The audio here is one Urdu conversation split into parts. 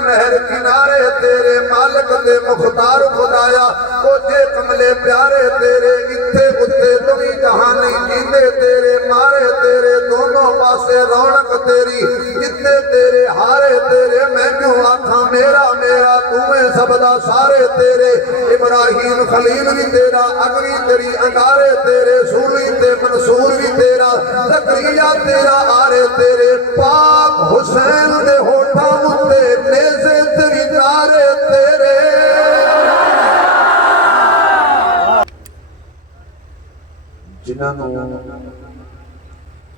نہر کنارے تیرے مالک دے مختار خدایا کوجے کملے پیارے تیرے اتھے اتھے دوی جہانی جیندے تیرے مارے تیرے دونوں پاسے رونق تیری جتنے تیرے ہارے تیرے میں کیوں آکھاں میرا میرا تمہیں سبدا سارے تیرے ابراہیم خلیل بھی تیرا اگری تیری انگارے تیرے سوری تے منصور بھی تیرا زکریا تیرا آرے تیرے پاک حسین دے ہوٹا متے نیزے تیری نارے تیرے جنہوں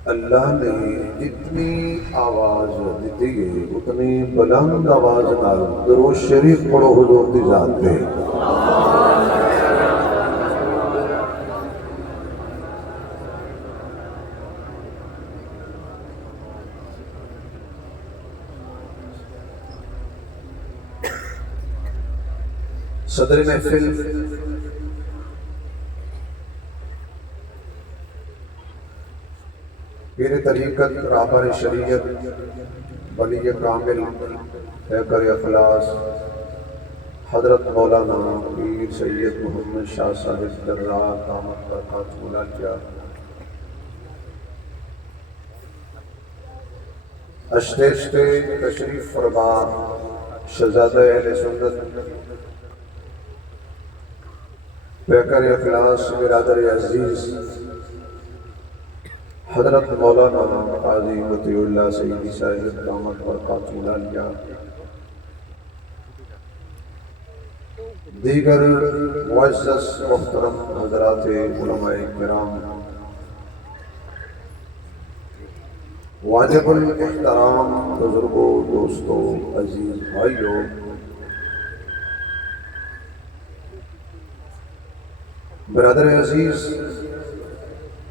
اللہ نے جتنی آواز دیتی ہے اتنی بلند آواز نال درود شریف پڑھو حضور دی ذات پہ صدر محفل پیر طریقت رہبر شریعت ولی کامل پیکر اخلاص حضرت مولانا پیر سید محمد شاہ صاحب درہ دامت برکات العالیہ اسٹیج پہ تشریف فرما شہزادہ اہل سنت پیکر اخلاص برادر عزیز حضرت مولانا قاضی مطیع اللہ سیدی صاحب دامت برکات العالیہ دیگر معزز محترم حضرات علماء کرام واجب الاحترام بزرگوں دوستوں عزیز بھائیوں برادر عزیز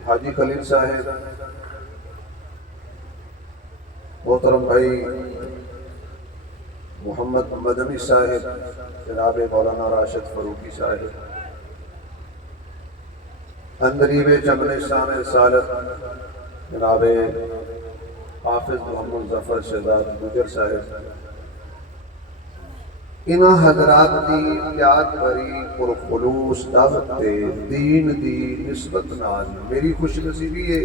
حاجی خلیل صاحب محترم بھائی محمد مدنی صاحب جناب مولانا راشد فاروقی صاحب اندریب چمنستان رسالت جناب حافظ محمد ظفر شہزاد گجر صاحب انہاں حضرات دی پیار بری پرخلوص دعوت دین دی نسبت نال میری خوش نصیبی ہے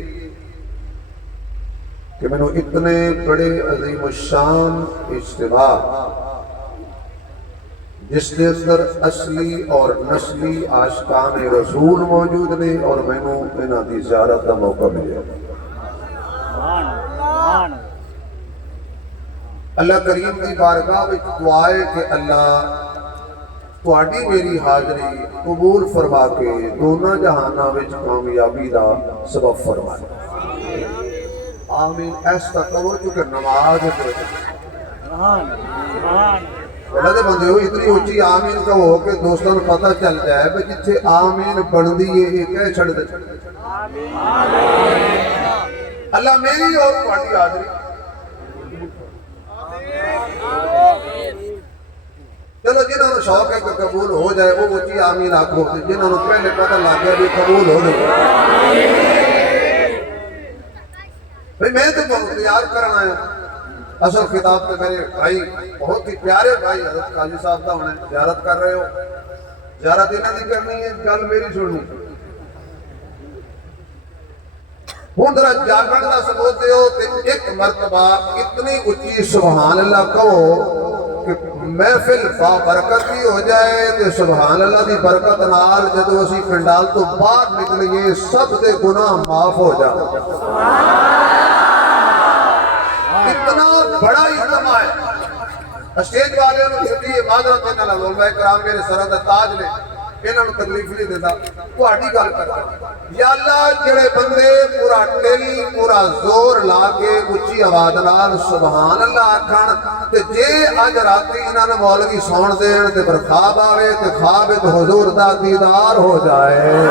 کہ میں نے اتنے بڑے عظیم الشان اجتماع جس کے اندر اصلی اور نسلی عاشقان رسول موجود نے اور میں نے انہاں دی زیارت کا موقع ملے اللہ کریم کی بارگاہ میں دعا ہے کہ اللہ تواڈی میری حاضری قبول فرما کے دونوں جہاناں وچ کامیابی دا سبب فرمائے آمین ایسا کہو چونکہ نماز اللہ دے بندے ہو اتنی اونچی آمین کہو کہ دوستوں کو پتہ چل جائے کہ جتھے آمین بندی ہے کہہ چھڑ دے اللہ میری اور تواڈی حاضری چلو جنہوں نے شوق ہے کہ قبول ہو جائے وہ اونچی آمین آکھو جنہوں نے پہلے پتہ لگ گیا بھی قبول ہو جائے بھئی میں تو بہت تیار کرنا ہے اصل خطاب پہ میرے بھائی بہت ہی پیارے بھائی حضرت قاضی صاحب دا انہیں زیارت کر رہے ہو زیارت انہیں دی کرنی ہے گل میری سننی ہوں ذرا جاگن دا سبوتے ہو کہ ایک مرتبہ اتنی اونچی سبحان اللہ کہو کہ محفل با برکت بھی ہو جائے کہ سبحان اللہ دی برکت نال جدو اسی پنڈال تو باہر نکلیے سب دے گناہ معاف ہو جائے اتنا بڑا اجتماع ہے اسٹیج والے نے چھٹی معذرت دینے لگا علماء کرام میرے سرحد تاج نے انہوں نے تکلیف نہیں دیتا تہاڈی گل کرتا یا اللہ جڑے بندے پورا ٹل پورا زور لا کے اونچی آواز نال سبحان اللہ آکھن تے جے اج راتی انہاں نے مولوی سون دین تے پر خواب آوے تے خواب تے حضور دا دیدار ہو جائے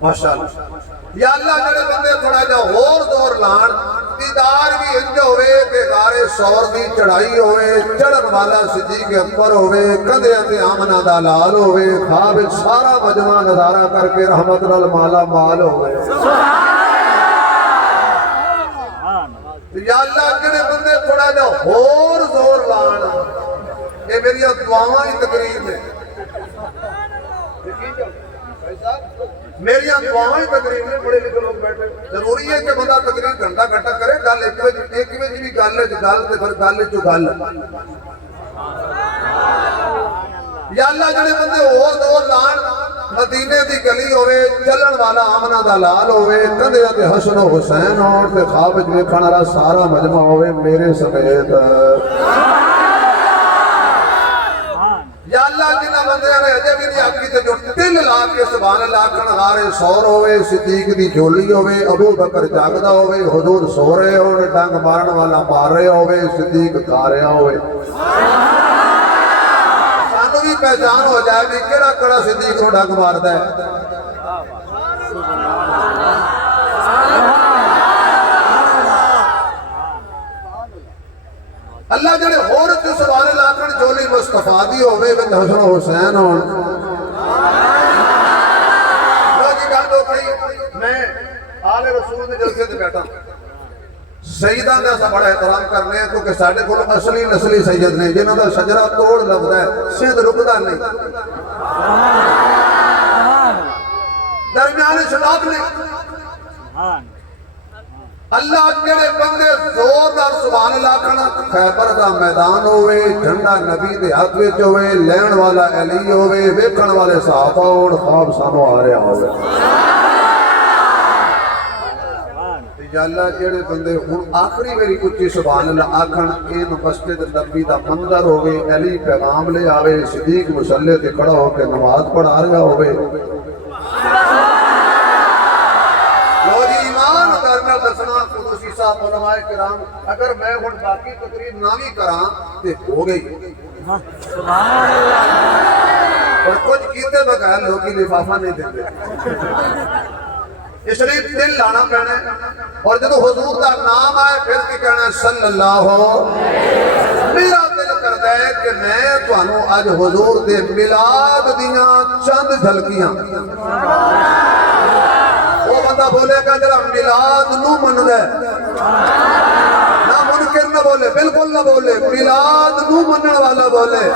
ماشاءاللہ یا اللہ جڑے بندے تھوڑا جا اور دور لان دیدار بھی انج ہوئے کہ غارِ سور دی چڑھائی ہوئے چڑھن والا صدیق اکبر ہوئے کندھیاں تے آمنہ دا لال ہوئے خواب سارا مجمع نظارہ کر کے رحمت نال مالا مال ہوئے یا اللہ جڑے اور زور لان یہ میری دعاواں ہی تقریر نے میری دعاواں ہی تقریر نے پڑھے لکھے لوگ بیٹھے ضروری ہے کہ بندہ تقریر گھنٹہ گھنٹہ کرے گل ایک وچ بھی گل تے پھر گل چ گل یا اللہ جڑے بندے اور دور لان مدینے دی گلی ہوئے چلن والا آمنہ دا لال ہوئے کندھے تے حسن و حسین اور تے خواب وچ ویکھن والا سارا مجمع ہوئے میرے سمیت یا اللہ جنہ بندے نے اجے بھی نہیں آکی تے جو دل لا کے سبحان اللہ آکھن غارے سور ہوئے صدیق دی جھولی ہوئے ابو بکر جاگدا ہوئے حضور سو رہے ہوئے ڈنگ مارن والا مار رہے ہوئے صدیق کھا رہا ہوئے سانو بھی پہچان ہو جائے بھی کیڑا کڑا صدیق نو ڈنگ ماردا ہے اللہ جڑے ہور تے سبحان اللہ آکھن جولی مصطفیٰ دی ہوے وچ حسن و حسین ہون لو جی گل ہو گئی میں آل رسول دے جلسے تے بیٹھا سیداں دا سا بڑا احترام کرنے ہیں کیونکہ ساڈے کول اصلی نسلی سید نے جنہاں دا شجرہ توڑ لگدا ہے سید رکدا نہیں درمیان شباب نے اللہ کیڑے بندے زوردار سبحان اللہ کھنا خیبر دا میدان ہوئے جھنڈا نبی دے ہاتھ وچ ہوئے لین والا علی ہوئے ویکھن والے صحابہ اور خواب سانو آ رہا ہوئے یا اللہ جڑے بندے ہن آخری میری اچھی سبحان اللہ آکھن ان مسجد نبی دا منظر ہوئے علی پیغام لے آوے صدیق مصلی تے کھڑا ہو کے نماز پڑھا رہا ہوئے لو جی ایمان کرنا دسنا قدوسی صاحب علماء کرام اگر میں ہن باقی تقریر نہ بھی کراں تے ہو گئی سبحان اللہ اور کچھ کیتے بغیر لوگی لفافہ نہیں دیتے اس لیے دل لانا پہنے اور جب حضور دا نام آئے پھر کی کہنا صلی اللہ میرا دل کرتا ہے کہ میں توانو آج حضور دے ملاد دیاں چند جھلکیاں وہ بندہ بولے گا جرا ملاد نو من دے نہ منکر نہ بولے بالکل نہ بولے ملاد نو منن والا بولے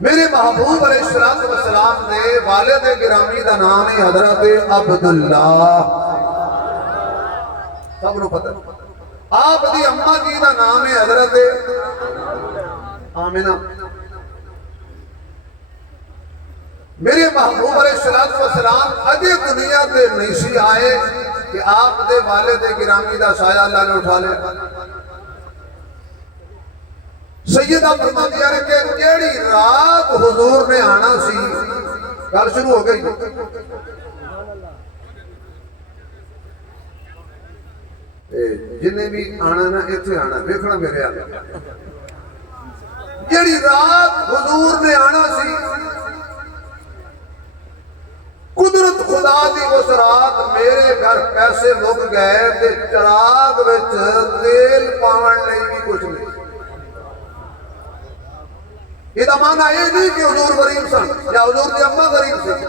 میرے محبوب علیہ السلام نے والد گرامی دا نام ہے حضرت عبداللہ سب نو پتہ آپ دی اماں جی دا نام ہے حضرت آمنہ میرے محبوب علیہ السلام اجے دنیا تے نہیں سی آئے کہ آپ دے والد گرامی دا سایہ اللہ نے اٹھا لے سیدہ فرما دیا نے کہ کیڑی رات حضور نے آنا سی کل شروع ہو گئی جنہیں بھی آنا نا ایتھے آنا دیکھنا میرے آنا کیڑی رات حضور نے آنا سی قدرت خدا دی اس رات میرے گھر پیسے لوگ گئے تے چراغ وچ تیل پاون نہیں بھی کچھ نہیں یہ تو مانا یہ نہیں کہ حضور غریب سن یا حضور دی اماں غریب سی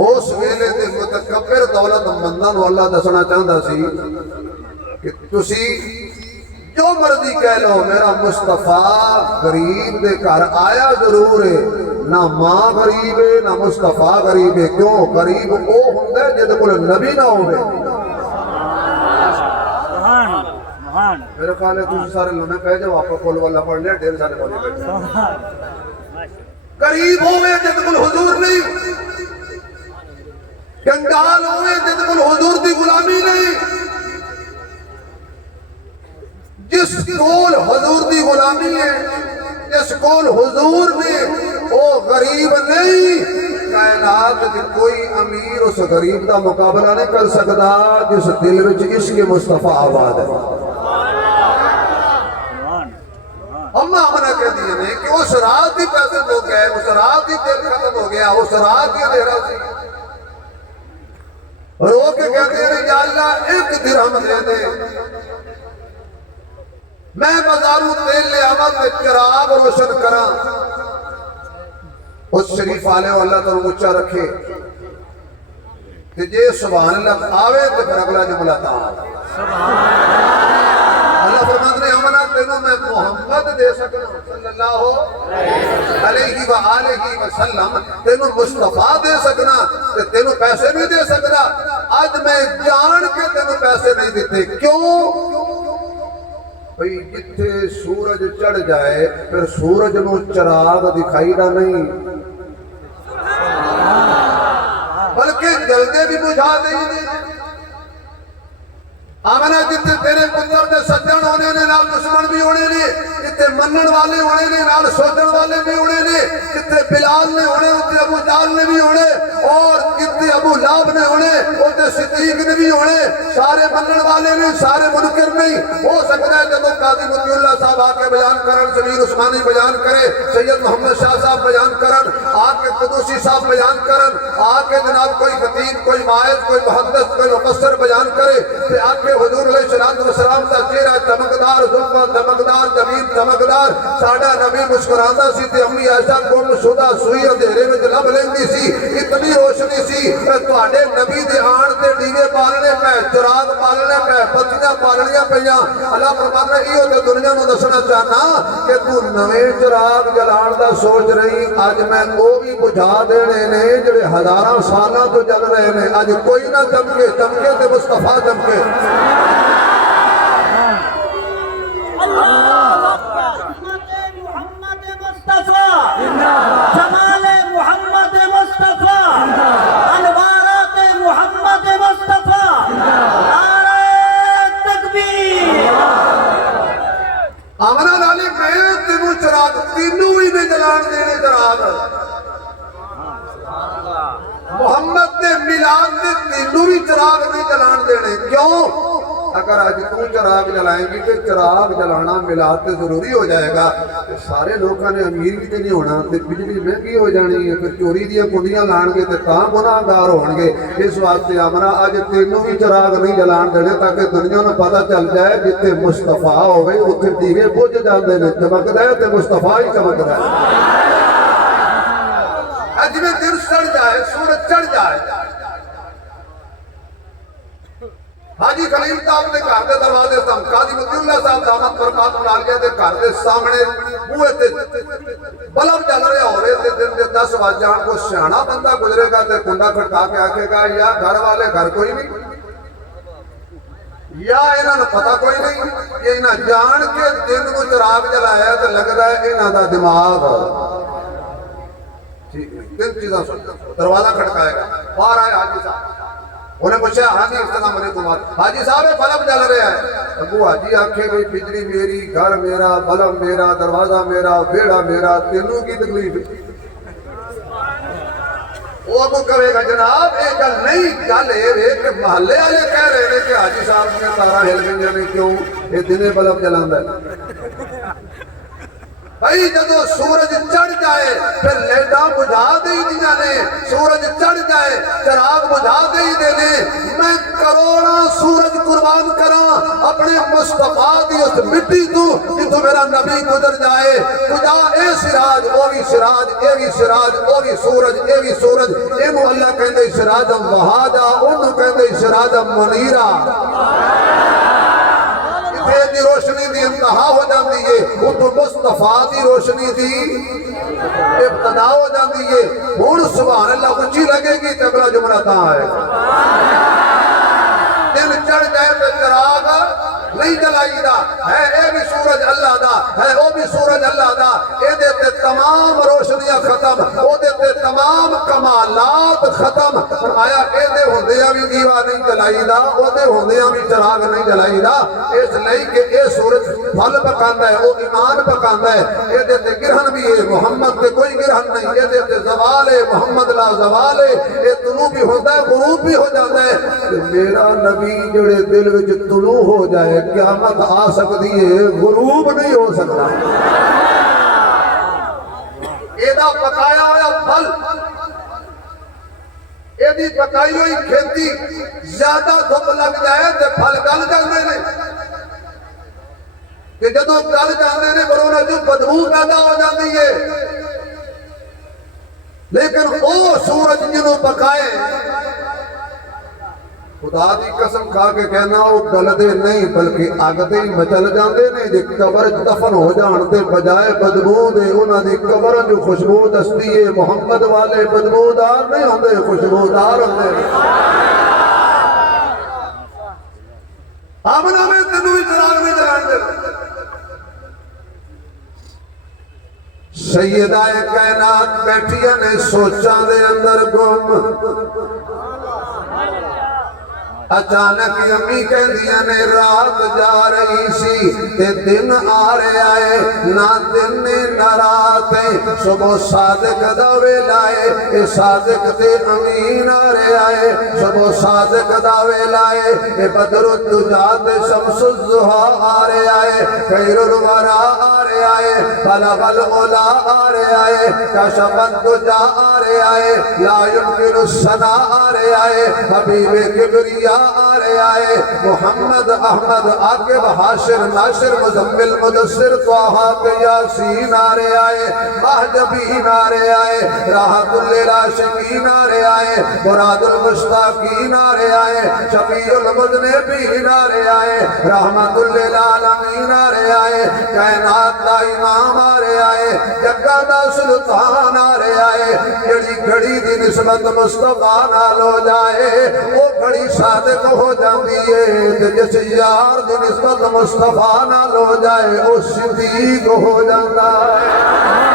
اس ویلے دے متکبر دولت منداں نو اللہ دسنا چاہندا سی کہ تسی جو مرضی کہہ لو میرا مصطفیٰ غریب دے گھر آیا ضرور ہے نہ ماں غریب ہے نہ مصطفیٰ غریب ہے کیوں غریب وہ ہوندا ہے جے کول نبی نہ ہوے میرے خیال ہے تجھے سارے لمحے پہ جاؤ آپ کو کول والا پڑھ لیا ڈھیر سارے بولے پہ قریب ہوئے جد کل حضور نہیں کنگال ہوئے جد کل حضور دی غلامی نہیں جس کول حضور دی غلامی ہے جس کول حضور نے وہ غریب نہیں کائنات کی کوئی امیر اس غریب دا مقابلہ نہیں کر سکتا جس دل وچ عشق مصطفیٰ آباد ہے اماں آمنہ کہہ دیئے نے کہ اس رات ہی پیسے ہو گئے اس رات ہی دل ختم ہو گیا اس رات ہی دے رہا سی رو کے کہتے ہیں یا اللہ ایک درہم دے دے میں بازاروں تیل لے آمد چراغ روشن کرا اس شریف آلے و اللہ تعالیٰ اچھا رکھے کہ جے سبحان اللہ آوے تو پھر اگلا جملہ تھا اللہ فرماتے ہیں امنا تینوں میں محمد دے سکنا صلی اللہ علیہ وآلہ وسلم، تینوں مصطفیٰ دے سکنا، تینوں پیسے نہیں دے سکنا۔ آج میں جان کے تینوں پیسے نہیں دیتے، کیوں؟ بھئی جتھے سورج چڑھ جائے پھر سورج نو چراغ دکھائی نہ نہیں، بلکہ جلدے بھی بجھا دیں گے۔ آمنا جتنے تیرے پتر دے سجن ہونے نے نال دشمن بھی ہونے نے، جتنے منن والے ہونے نے نال سوچن والے بھی ہونے نے، جتنے بلال نے ہونے اتنے ابو جال نے بھی ہونے، اور جتنے ابو لاب نے ہونے اتنے صدیق نے بھی ہونے، سارے منن والے نے، سارے منکر نہیں۔ ہو سکتا ہے جب قاضی مطیع اللہ صاحب آکے بیان کرن، سمیر عثمانی بیان کرے، سید محمد شاہ صاحب بیان کرن، آکے قدوسی صاحب بیان کرن، آکے جناب کوئی خطیب، کوئی مائز، کوئی محدث، کوئی مفسر بیان کرے، کہ آکے حضور علیہ السلام کا چہرہ چمکدار، زلفاں چمکدار، جبین چمکدار، ساڈا نبی مسکراندا سی تے امی عائشہ گم شدہ سوئی اندھیرے وچ لب لیندی سی، اتنی روشنی سی۔ تواڈے نبی دے آن تے دیوے بالنے پے، چراغ بالنے پے، بتیاں بالنیاں پیاں۔ اللہ فرماتا ہے ایہو تے دنیا نوں دسنا چاہنا کہ تو نویں چراغ جلان دا سوچ رہی، اج میں او بھی بجھا دینے نے جڑے ہزاراں سالاں تو جل رہے نے۔ اج کوئی نہ چمکے، چمکے تے مصطفیٰ چمکے۔ محمد مصطفیٰ، جمال محمد مصطفیٰ، انوارات محمد مصطفیٰ، نعرہ تکبیر۔ آمنا نالی میں تینوں چراغ تینوں ہی نے جلان دینے چراغ، محمد نے میلاد نے تینوں ہی چراغ نہیں جلان دینے۔ کیوں؟ اگر آج تو چراغ جلائیں گی تو چراغ جلانا میلاد تے ضروری ہو جائے گا، سارے لوگوں نے امیر بھی تے نہیں ہونا، تے بجلی مہنگی ہو جانی ہے، پھر چوری دیا کنڈیاں لان گے تے تاں گناہگار ہون گے۔ اس واسطے آمنا آج تینوں بھی چراغ نہیں جلان دینے تاکہ دنیا نوں پتہ چل جائے جتنے مصطفیٰ ہوئے اتنے دیوے بجھ جاندے نے، چمکدا ہے تے مصطفیٰ ہی چمکدا ہے۔ اج میں دن چڑھ جائے، سورج چڑھ جائے، حاجی خلیل صاحب نے گھر دے دروازے سام قاضی مطیع اللہ صاحب دامت برکات عالیہ دے گھر دے سامنے بوئے تے بلب جل رہے ہو رہے تے دن دے 10 بج جان کو سیاںا بندہ گزرے گا تے کنڈا کھٹکا کے آکے گا یا گھر والے گھر کوئی نہیں، یا انہاں نوں پتہ کوئی نہیں، یہ انہاں جان کے دن کو چراغ جلایا تے لگدا ہے انہاں دا دماغ تین چیزاں سن۔ دروازہ کھٹکائے گا، باہر آئے حاجی صاحب، انہیں پوچھا حاجی السلام علیکم، حاجی صاحب بلب جل رہا ہے۔ ابو حاجی آکھے بھئی بجلی میری، گھر میرا، بلب میرا، دروازہ میرا، بیڑا میرا، تینوں کی تکلیف؟ وہ ابو کہے گا جناب ایک گل نہیں، گل اے کہ محلے والے کہہ رہے ہیں کہ حاجی صاحب نے تارا ہل گئیاں نے، کیوں؟ یہ دنے بلب جلاندا ہے۔ بھائی جدو سورج چڑھ جائے پھر لیٹاں بجھا دے دیاں نے، سورج چڑھ جائے چراغ بجھا دے دینے۔ میں کروڑاں سورج قربان کراں اپنے مصطفیٰ دی اس مٹی تو جتوں میرا نبی گزر جائے، خدا اے سراج او بھی سراج، اے بھی سراج او بھی سورج، اے بھی سورج، اینو اللہ کہندے سراجم وہاجا، اونوں کہندے سراجم منیرا۔ دی روشنی دی انتہا ہو جاندی ہے، وہ تو مصطفیٰ دی روشنی دی ابتدا ہو جاندی ہے۔ ہن سبحان اللہ اچھی لگے گی تے اگلا جملہ تاں آئے گا۔ دن چڑھ جائے تے چراغ نہیں جلائی دا ہے، اے بھی سورج اللہ دا ہے، او بھی سورج اللہ دا، اے دیتے تمام روشنیاں ختم، او دیتے تمام کمالات ختم۔ آیا اے دے ہوندیاں بھی دیوا نہیں جلائی دا، او دے ہوندیاں بھی چراغ نہیں جلائی دا، اس لئی کہ اے سورج پھل پکاندا ہے، او ایمان پکاندا ہے۔ اے دیتے گرہن بھی ہے، محمد تے کوئی گرہن نہیں، اے دیتے زوال ہے، محمد لا زوال ہے، اے طلوع بھی ہوتا ہے، غروب بھی ہو جاتا ہے۔ میرا نبی جڑے دل وچ طلوع ہو جائے قیامت آ سکتی ہے، غروب نہیں ہو سکتا۔ ایدہ پکایا ہویا پھل، ایدی پکائی ہوئی کھیتی زیادہ دھوپ لگ جائے تے پھل گل جاندے نے، کہ جدو گل جاندے نے برونا جو بدبو پیدا ہو جاندی ہے۔ لیکن او سورج جنہوں پکائے خدا دی قسم کھا کے کہنا وہ گلدے نہیں بلکہ اگتے ہی مچل جاندے نے جے قبر دفن ہو جان تے بجائے بدبو دے انہاں دی قبر جو خوشبو دستی ہے محمد والے بدبودار نہیں ہوندے خوشبودار ہوندے آمنا میں تینوں بھی جلان دے سیدہ کائنات بیٹھیاں نے سوچاں دے اندر گم اچانک امی کہندیاں نے رات جا رہی سی تے دن آ رہے آئے نہ دن نے نہ رات صبح صادق دا ویلا ہے اے صادق تے امین آ رہے آئے صبح صادق دا ویلا ہے اے بدر الدجا تے شمس الضحا آ رہے آئے خیر الورا آ رہے آئے بلغ العلا آ رہے آئے کشف الدجا آ رہے آئے لا يمکن الثنا آ رہے آئے حبیب کبریا آ رہے آئے محمد احمد عاقب حاشر ناشر مزمل مدثر طٰہٰ یاسین آ رہے آئے محجبین آ رہے آئے راحت للعاشقین آ رہے آئے مراد المشتاقین آ رہے آئے شفیع المذنبین آ رہے آئے رحمت للعالمین آ رہے آئے کائنات دا امام آ رہے آئے جگہ دا سلطان آ رہے آئے جڑی گھڑی دی نسبت مصطفیٰ نال ہو جائے وہ گھڑی صادق ہو جاندی ہے جس یار دی نسبت مصطفیٰ نال ہو جائے وہ صدیق ہو جاندہ ہے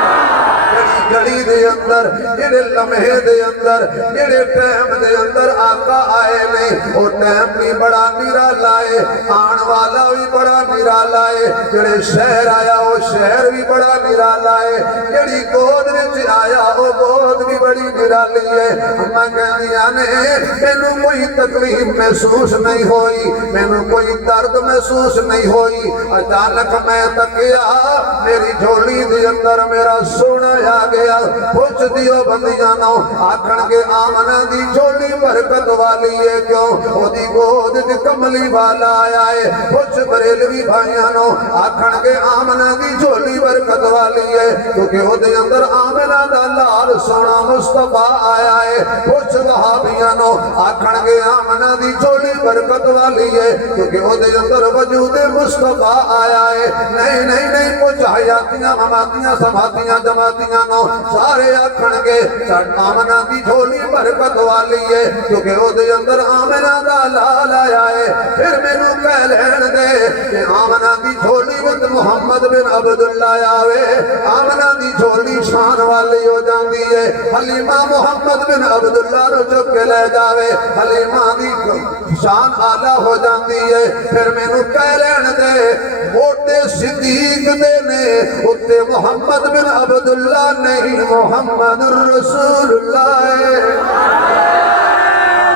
گھڑی دے اندر جڑے لمحے دے اندر جڑے ٹائم دے اندر آقا آئے نے وہ ٹائم بھی بڑا نرالا ہے آن والا بھی بڑا نرالا ہے جڑے شہر آیا وہ شہر بھی بڑا نرالا ہے جڑی گود وچ آیا وہ گود بھی بڑی نرالی ہے میں کہندیاں نے مینوں کوئی تکلیف محسوس نہیں ہوئی مینوں کوئی درد محسوس نہیں ہوئی اچانک میں تکیا میری جھولی دے اندر میرا سونا آ گیا پوچھ دیو بندیانو آکھن کے آمنہ دی جھولی برکت والی ہے کیوں او دی گود دی کملی والا آیا ہے پوچھ بریلوی بھائیانو آکھن کے آمنہ دی جھولی برکت والی ہے کیونکہ او دی اندر آمنہ دا لال سونا مصطفیٰ آیا ہے پوچھ وہابیانو آکھن کے آمنہ دی جھولی برکت والی ہے کیونکہ او دی اندر وجود مصطفیٰ آیا ہے نہیں نہیں نہیں پوچھ حیاتیاں مماتیاں سماتیاں جماتیاں نو سارے آکھن گے آمنہ دی جھولی برکت والی ہے کیونکہ او دے اندر آمنہ دا لال آیا ہے پھر میں نو کہہ لین دے کہ آمنہ دی جھولی وقت محمد بن عبداللہ آوے آمنہ دی جھولی شان والی ہو جاندی ہے حلیمہ محمد بن عبداللہ رو چک کے لے جاوے حلیمہ دی شان آلہ ہو جاندی ہے پھر میں نو کہہ لین دے موٹے صدیق دے نے اتے محمد بن عبداللہ نہیں محمد الرسول اللہ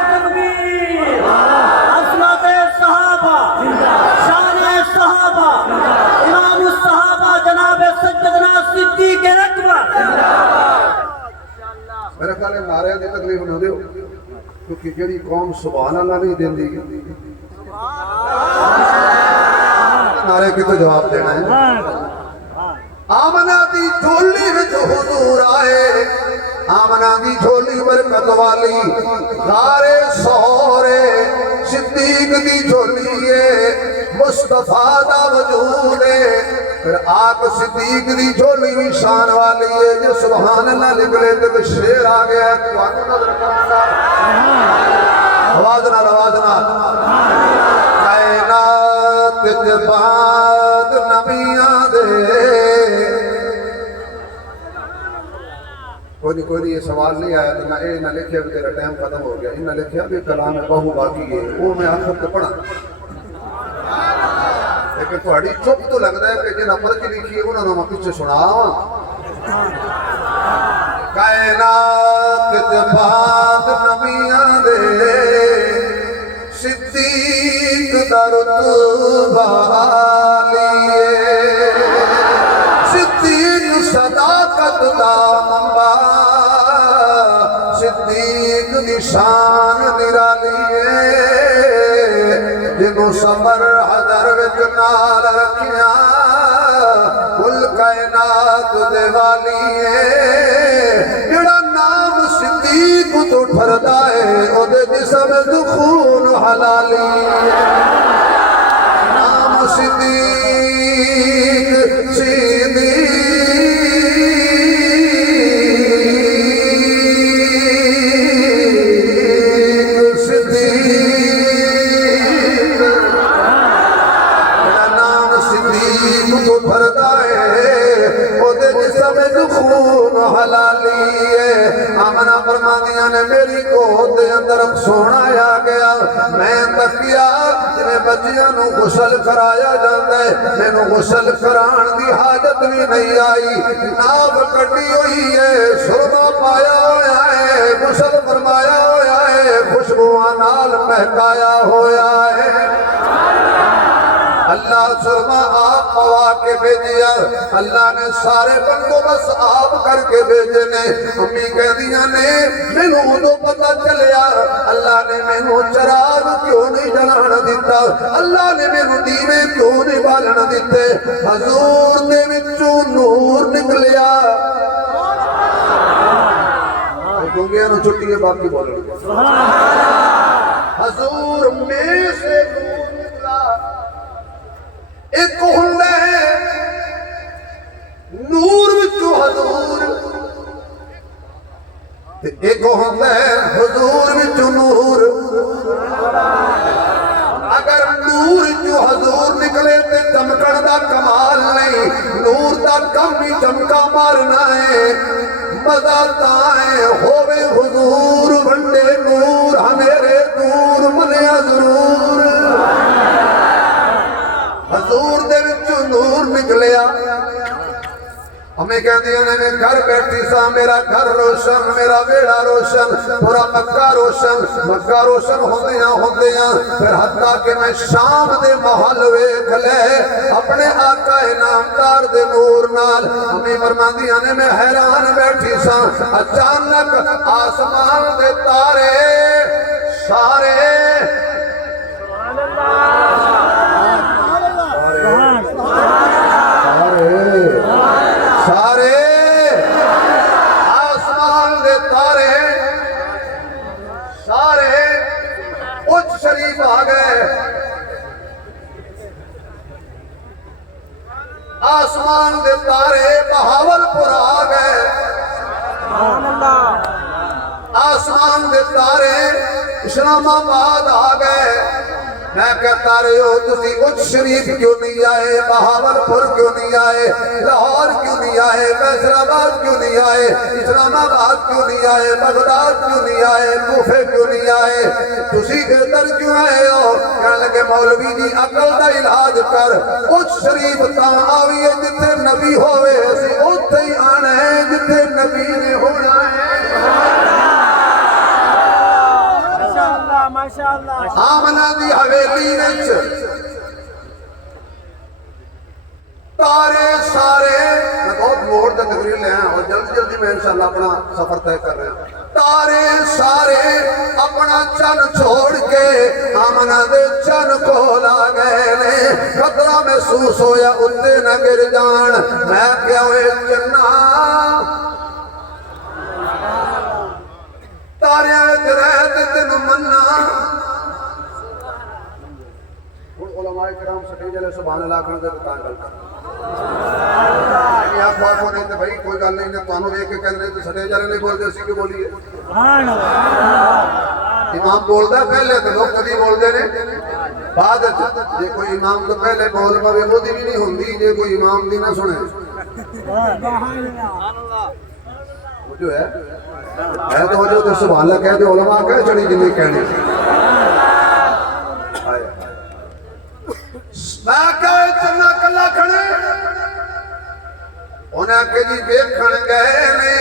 تکبیر عظمت صحابہ شان صحابہ امام الصحابہ جناب سیدنا صدیق اکبر میرے خیال ہے نعرے دی تکلیف نہ دیو کیونکہ جڑی قوم سبحان اللہ نہیں دیندی نعرے کی تو جواب دینا ہے آمنہ دی جھولی وچ حضور آئے آمنہ دی جھولی برکت والی غارے سورے صدیق دی جھولی ہے مصطفیٰ دا وجود ہے پھر آپ صدیق دی جھولی بھی شان والی ہے جو سبحان اللہ نکلے تو شیر آ گیا ہے تو آگے نظر کرنا آوازنا کائنات بعد نبیاں دے کوئی نہیں یہ سوال نہیں آیا تو میں اے نہ لکھیا بھی تیرا ٹائم ختم ہو گیا یہ نہ لکھیا بھی کلام بہو باقی ہے وہ میں آخر تو پڑھا لیکن تھوڑی چپ تو لگتا ہے کہ جنہاں پرچی لکھی ہے انہوں نے میں پیچھے سنا کائنات بعد نبیاں دے صدیق در رتبہ عالیے صدیق صداقت دا منبع صدیق دی شان نرالی ہے جنہوں صبر حضر وچ نال رکھیاں کل کائنات دے والی ہے جڑا نام صدیق تو ٹھردا ہے او دے جسم دخون حلالی نام صدیق خون حلالی ہے آمنہ فرمانیاں نے میری گود دے اندر سونا آ گیا میں تکیا جنہیں بچیاں نو غسل کرایا جاتا ہے میں نو غسل کران دی حاجت بھی نہیں آئی ناف کٹی ہوئی ہے سرما پایا ہویا ہے غسل فرمایا ہویا ہے خوشبوآں نال مہکایا ہویا ہے اللہ سرما آپ پوا کے بھیجیا اللہ نے سارے بندوبست آپ کر کے بھیجے نے امی کہہ دیا نے مینوں ادو پتہ چلیا اللہ نے مینوں چراغ کیوں نہیں جلان دیتا اللہ نے مینوں دیوے کیوں نہیں بالن دیتے حضور دے وچوں نور نکلیا گونگیاں نو چھٹی ہے باقی بولے حضور میں سے نور نکلا ایک ہوندہ ہے نور وچوں حضور ایک ہوندہ ہے حضور وچوں نور اگر نور جو حضور نکلے تے چمکن دا کمال نہیں نور دا کم ہی چمکا مارنا ہے مزہ تائیں ہووے حضور بندے نور ہمیرے دور منیا ضرور حضور دے وچوں نور نکلیا ہمیں کہہ دیا نے میں گھر بیٹھی سا میرا گھر روشن میرا بیڑا روشن پورا مکہ روشن ہوندیاں پھر حتیٰ کہ میں شام دے محل ویکھ لے اپنے آقا انعامدار دے نور نال ہمیں فرماندیاں نے میں حیران بیٹھی سا اچانک آسمان دے تارے سارے سارے آسمان دے تارے سارے اچ شریف آ گئے آسمان دے تارے بہاول پور آ گئے آسمان دے تارے اسلام آباد آ گئے میں کہتا رہے ہو تسی اچ شریف کیوں نہیں آئے بہاول پور کیوں نہیں آئے لاہور کیوں نہیں آئے فیصل آباد کیوں نہیں آئے اسلام آباد کیوں نہیں آئے بغداد کیوں نہیں آئے کوفے کیوں نہیں آئے تسی ادھر کیوں آئے ہو کہنے لگے مولوی جی عقل دا علاج کر اچ شریف تاں آوی ہے جتھے نبی ہوئے اسی اتھے ہی آنا ہے جتھے نبی نے ہونا ہے آمنہ دی حویلی وچ تارے سارے میں بہت موڑ تے تقریر لے ہیں اور جلدی میں انشاءاللہ اپنا سفر طے کر رہے ہیں تارے سارے اپنا چن چھوڑ کے آمنہ دے چن کو لا گئے نے خطرہ محسوس ہویا اتے نہ گر جان میں کیا ہوئے چنہ تارے جرہت تن مننا علماء کرام سٹیج علیہ سبحان اللہ کرنے دے بتان گل کر آپ بات ہونے تھے بھائی کوئی گل نہیں تو انہوں ایک کہہ رہے تھے سٹیج علیہ نہیں بول دے اسی کے بولیے امام بول دا پہلے تو لوگ کبھی بول دے رہے بعد یہ کوئی امام تو پہلے بول پاوے وہ دی بھی نہیں ہوندی یہ کوئی امام دی نہ سنے وہ جو ہے تو ہو جو تو سبحان اللہ کہہ دے علماء کہہ چڑی جنہیں کہنے میں کہے چنہ کلا کھڑے انہیں کہ جی بیکھن گئے نے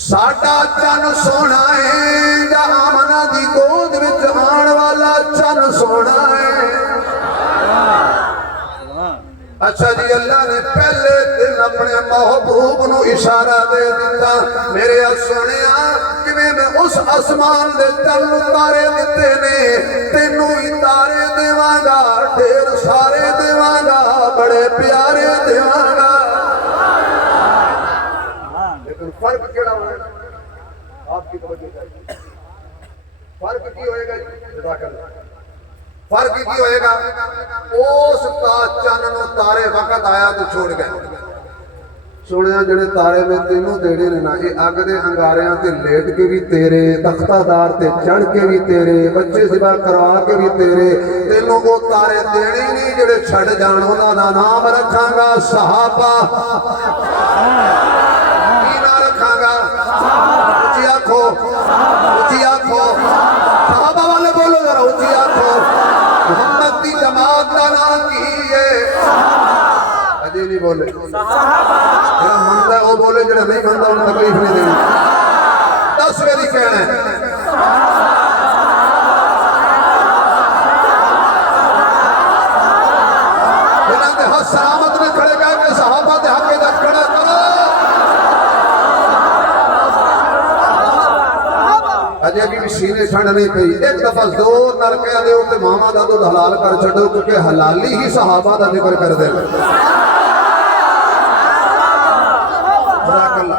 ساڑھا چن سونا ہے جا آمنہ دی گود وچ آن والا چن سونا ہے اچھا جی اللہ نے پہلے دن اپنے محبوب نو اشارہ دے دیتا میرے سنیا کہ میں اس آسمان دے چل تارے دیتے نے تینوں ہی تارے دیواں گا ڈھیر سارے دیواں گا بڑے پیارے دیواں گا لیکن فرق کیڑا ہوئے آپ کی توجہ چاہیے فرق کی ہوئے گا جزاک اللہ فرق کی ہوئے گا اس چن نو تارے وقت آیا تو چھوڑ گئے سونے جڑے تارے میں تینوں دینے نے نا یہ اگ دے انگاریاں تے لیٹ کے بھی تیرے تختہ دار تے چڑھ کے بھی تیرے بچے ذبح کروا کے بھی تیرے تینوں کو تارے دینے نہیں جڑے چھڑ جان انہاں دا نام رکھاں گا صحابہ کی نام رکھاں گا اونچی آنکھو صحابہ والے بولو ذرا اونچی آنکھو محمد دی جماعت کا نام کی ہے اجے نہیں بولے جڑا منتا ہے وہ بولے جڑا نہیں منتا انہیں تکلیف نہیں دینی 10 میری کہنا ہے جنہاں دے ہاتھ سلامت میں کھڑے گئے کہ صحابہ دے حق عزت کھڑا کرو اجے بھی سینے ٹھنڈ نہیں پئی ایک دفعہ زور نال کہہ دیو تے ماما دا دودھ حلال کر چھڈو کیونکہ حلالی ہی صحابہ دا ذکر کر دے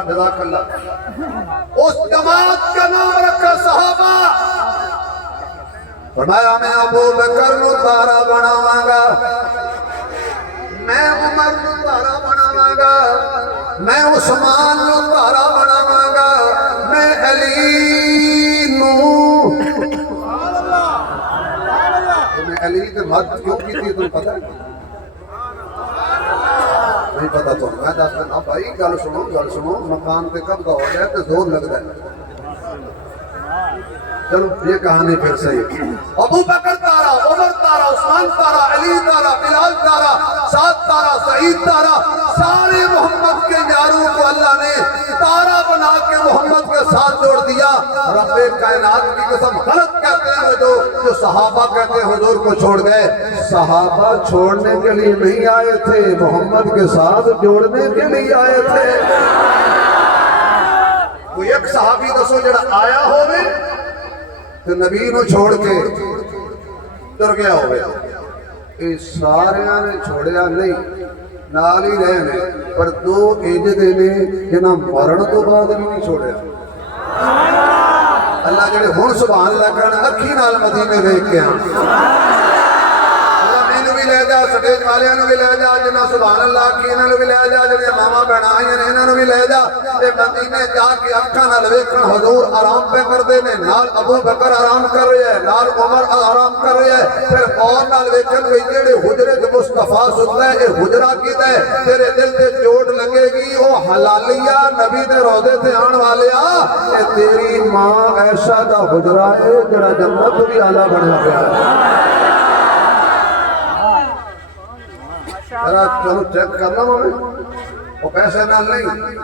جزاک اللہ اس جماعت کا نام رکھا صحابہ فرمایا میں ابو بکر نو تارا بناواں گا میں عمر نو تارا بناواں گا میں عثمان نو تارا بناواں گا میں علی نو میں علی تے مت کیوں کیتی تمہیں پتہ ہے نہیں پتا تو میں دس دینا بھائی گل سنو مکان پہ کب کا ہو جائے تو زور لگ رہا ہے چلو یہ کہانی پھر صحیح ابو بکر تارا عمر تارا عثمان تارا علی تارا بلال تارا سعد تارا سعید تارا سارے محمد کے یاروں کو اللہ نے تارا بنا کے محمد کے ساتھ جوڑ دیا رب کائنات کی قسم غلط کہتے ہیں جو صحابہ کہتے ہیں حضور کو چھوڑ گئے صحابہ چھوڑنے کے لیے نہیں آئے تھے محمد کے ساتھ جوڑنے کے لیے آئے تھے کوئی ایک صحابی دسو جڑا آیا ہوئے تو نبی نو چھوڑ کے تر گیا ہوئے یہ سارے نے چھوڑیا نہیں نال ہی رہنے پر دو ایجدے نے جنہاں مرن تو بعد نہیں چھوڑیا اللہ جڑے ہن سبحان اللہ کہنا اکھی نال مدینے دیکھ کے ہاں اللہ مینوں بھی لے جا سٹیج والیاں نوں بھی لے جا جنہاں سبحان اللہ اکھی انہاں نوں بھی لے جا جڑے ماما بہن آئیاں نے انہاں نوں بھی لے جا تے مدینے جا کے اکھاں نال ویکھن حضور آرام پہ کردے نے نال ابو بکر آرام کر رہے ہیں نال عمر آرام کر رہے ہیں پھر اور نال ویکھن وچ جڑے حجرے تے مصطفیٰ سندا ہے اے حجرہ کیتا ہے تیرے دل تے چوٹ لگے گی او حلالیہ نبی دے روضے تے آن والیا اے تیری ماں عائشہ دا حجرہ ہے جڑا جنت بھی اعلیٰ بنیا پیا ذرا چلو چیک کرنا ہمیں وہ پیسے نال نہیں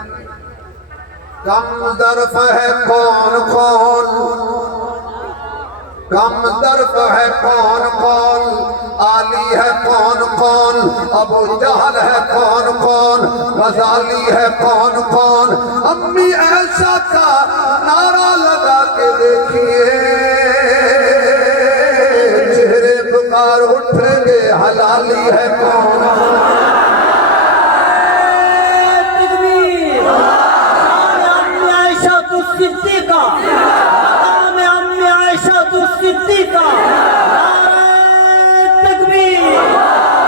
کم ظرف ہے کون کون کم ظرف ہے کون کون عالی ہے کون کون ابو جہل ہے کون کون غزالی ہے کون کون امی عائشہ کا نعرہ لگا کے دیکھیے چہرے پکار اٹھیں گے حلالی ہے کون صدیقہ مقام امی عائشہ صدیقہ نعرہ تکبیر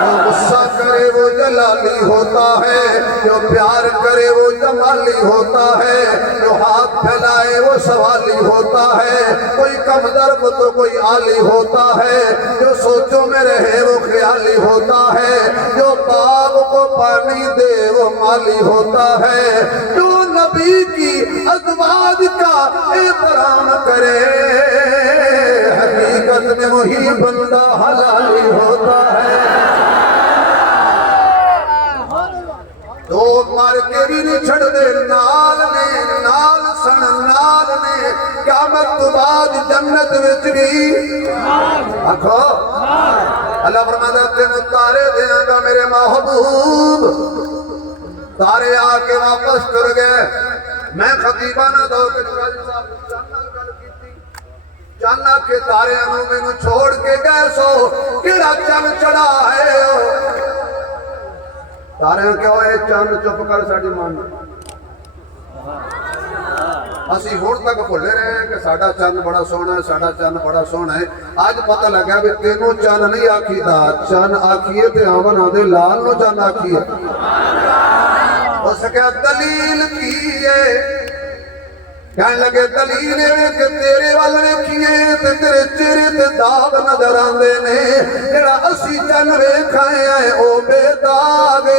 جو غصہ کرے وہ جلالی ہوتا ہے جو پیار کرے وہ جمالی ہوتا ہے جو ہاتھ پھیلائے وہ سوالی ہوتا ہے کوئی کم ضرب تو کوئی عالی ہوتا ہے جو سوچوں میں رہے وہ خیالی ہوتا ہے جو باغ کو پانی دے وہ مالی ہوتا ہے جو نبی کی ازواج کا احترام کرے حقیقت میں وہی بندہ حلالی ہوتا ہے دو مار کے بھی نہیں چھڑ دے نال سن نال نے قیامت تو بعد جنت وچ بھی آکھو اللہ فرماتا تینوں تارے دیاں گا میرے محبوب تارے آ کے واپس کر گئے میں خطیبانہ دو کے چانا کے تارے انہوں میں نو چھوڑ کے گئے سو کیڑا چن چڑھا ہے تارے کیا ہوئے چند چپ کر ساڑی مان ਅਸੀਂ ਹੁਣ ਤੱਕ ਭੁੱਲੇ ਰਹੇ ਕਿ ਸਾਡਾ ਚੰਨ ਬੜਾ ਸੋਹਣਾ ਹੈ, ਸਾਡਾ ਚੰਨ ਬੜਾ ਸੋਹਣਾ ਹੈ। ਅੱਜ ਪਤਾ ਲੱਗਾ ਵੀ ਤੈਨੂੰ ਚੰਨ ਨਹੀਂ ਆਖੀਦਾ, ਚੰਨ ਆਖੀਏ ਤੇ ਆਵਨ ਆਦੇ ਲਾਲ ਨੂੰ ਚੰਨ ਆਖੀਏ। ਉਸ ਕਾ ਦਲੀਲ ਕੀ ਹੈ? ਕਹਿਣ ਲੱਗੇ ਦਲੀਲ ਇਹ ਕਿ ਤੇਰੇ ਵੱਲ ਵੇਖੀਏ ਤੇ ਤੇਰੇ ਚਿਹਰੇ ਤੇ ਦਾਗ ਨਜ਼ਰ ਆਉਂਦੇ ਨੇ, ਜਿਹੜਾ ਅਸੀਂ ਚੰਨ ਵੇਖਾਏ ਆਏ ਉਹ ਬੇਦਾਗ ਏ।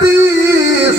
30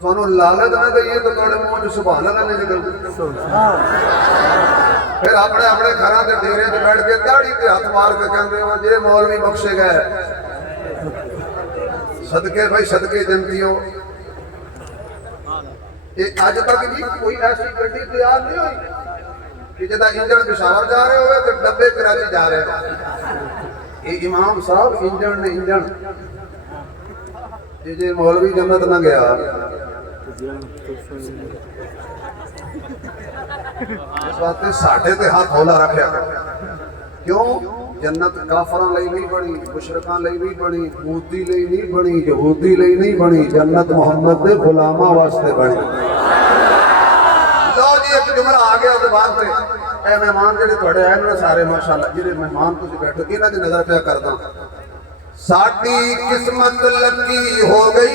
ਤੁਹਾਨੂੰ ਲਾਲਚ ਨਾ ਦਈਏ ਤਾਂ ਤੁਹਾਡੇ ਮੂੰਹ 'ਚ ਸੁਭਾਨ ਅੱਲਾਹ ਨਹੀਂ ਨਿਕਲਦੀ। ਫਿਰ ਆਪਣੇ ਆਪਣੇ ਘਰਾਂ ਦੇ ਡੇਰੇ 'ਚ ਬੈਠ ਕੇ ਦਾੜੀ ਤੇ ਹੱਥ ਮਾਰ ਕੇ ਕਹਿੰਦੇ ਹੋ ਜੇ ਮੌਲਵੀ ਬਖਸ਼ੇ ਗਏ। ਸਦਕੇ ਭਾਈ ਸਦਕੇ ਜਨਤੀਓ, ਇਹ ਅੱਜ ਤੱਕ ਜੀ ਕੋਈ ਐਸੀ ਗੱਡੀ ਤਿਆਰ ਨਹੀਂ ਹੋਈ ਕਿ ਜਿਹਦਾ ਇੰਜਣ ਪਿਸ਼ਾਵਰ ਜਾ ਰਿਹਾ ਹੋਵੇ ਤੇ ਡੱਬੇ ਕਰਾਚੀ ਜਾ ਰਹੇ। ਇਹ ਇਮਾਮ ਸਾਹਿਬ ਇੰਜਣ ਨੇ ਇੰਜਣ ਜੇ ਮੌਲਵੀ ਜੰਨਤ ਨਾ ਗਿਆ। ਇਸ ਵਾਸਤੇ ਸਾਡੇ ਤੇ ਹੱਥ ਹੌਲਾ ਰੱਖਿਆ ਕਿਉਂ? ਜੰਨਤ ਕਾਫਰਾਂ ਲਈ ਨਹੀਂ ਬਣੀ, ਮੁਸ਼ਰਿਕਾਂ ਲਈ ਨਹੀਂ ਬਣੀ, ਮੂਦੀ ਲਈ ਨਹੀਂ ਬਣੀ, ਯਹੂਦੀ ਲਈ ਨਹੀਂ ਬਣੀ, ਜੰਨਤ ਮੁਹੰਮਦ ਦੇ ਗੁਲਾਮਾਂ ਵਾਸਤੇ ਬਣੀ। ਲਓ ਜੀ ਇੱਕ ਜੁਮਲਾ ਆ ਗਿਆ ਜ਼ੁਬਾਨ ਤੇ। ਇਹ ਮਹਿਮਾਨ ਜਿਹੜੇ ਤੁਹਾਡੇ ਆਏ ਨੇ ਸਾਰੇ ਮਾਸ਼ਾਅੱਲਾ, ਜਿਹੜੇ ਮਹਿਮਾਨ ਤੁਸੀਂ ਬੈਠੋ ਇਹਨਾਂ ਦੀ ਨਜ਼ਰ ਪਿਆ ਕਰਦਾ। ਸਾਡੀ ਕਿਸਮਤ ਲੱਕੀ ਹੋ ਗਈ,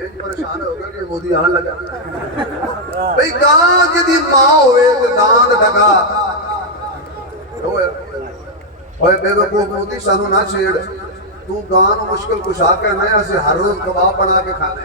ਇਹ ਪਰੇਸ਼ਾਨ ਹੋ ਗਿਆ ਕਿ ਮੋਦੀ ਆਣ ਲੱਗਾ ਭਾਈ ਗਾਂ ਜਿਦੀ ਮਾਂ ਹੋਵੇ ਤੇ ਦਾੰਦ ਢਗਾ ਹੋਇਆ। ਓਏ ਬੇਵਕੂਫ ਮੋਦੀ ਸਾਨੂੰ ਨਾ ਛੇੜ, ਤੂੰ ਗਾਂ ਨੂੰ ਮੁਸ਼ਕਿਲ ਕੁਸ਼ਾ ਕੇ ਨਾ ਅਸੀਂ ਹਰ ਰੋਜ਼ ਕਬਾਬ ਬਣਾ ਕੇ ਖਾਣੇ।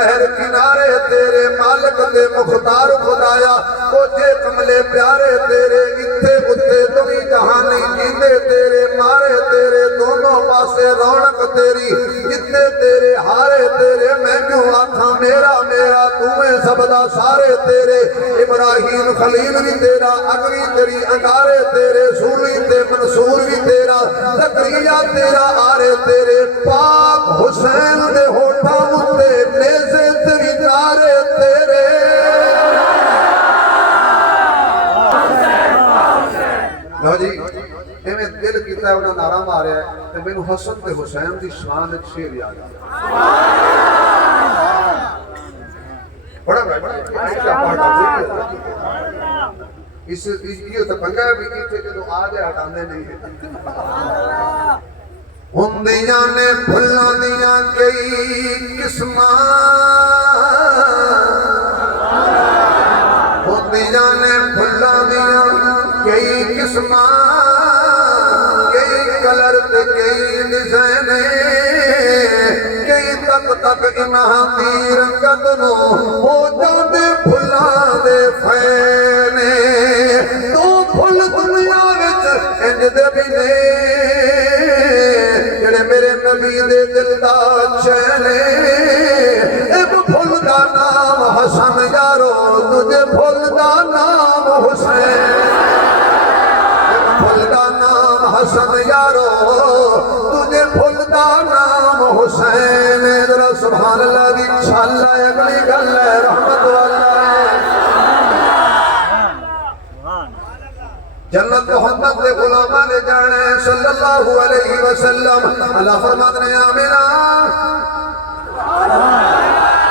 نہر کنارے تیرے مالک دے مختار خدایا کوجے کملے پیارے تیرے اتھے اتھے تمہیں جہانی جیندے تیرے مارے تیرے دونوں پاسے رونق تیری جتنے تیرے ہارے تیرے میں کیوں آکھاں میرا میرا تمہیں سبدا سارے تیرے ابراہیم خلیل بھی تیرا اگری تیری انگارے تیرے سوری تے منصور بھی تیرا زکریا تیرا آرے تیرے پاک حسین دے ہوٹا متے نیزے تیری نارے تیرے لو جی ایویں دل کیتا ہے انہاں نعرہ ماریا ہے تے مینوں حسن تے حسین دی شان وچ شعر یاد آ بڑا بھائی کیا پڑھا اس یہ تو پنگا بھی کیتے جدوں آ جائے ہٹاندے نہیں ہوندیاں نے پھلاں دیاں کئی قسماں ہوندیاں نے پھلاں دیاں کئی قسماں کئی کلر تے کئی ڈیزائن کئی تک تک انہاں دی رنگت نو ہو جاندے پھلاں دے فینے تو پھل دنیا وچ انج دے بھی نے جڑے میرے نبی دے دل دا چینے ایک پھل دا نام حسن یارو تجھے پھل دا نام حسین پھل دا نام حسن یارو تجھے پھل دا نام حسین ذرا سبحان اللہ دی انشاءاللہ اگلی گل ہے رحمت اللہ جنت محمد دے غلاماں نے جانے صلی اللہ علیہ وسلم اللہ فرماتے ہیں آمینہ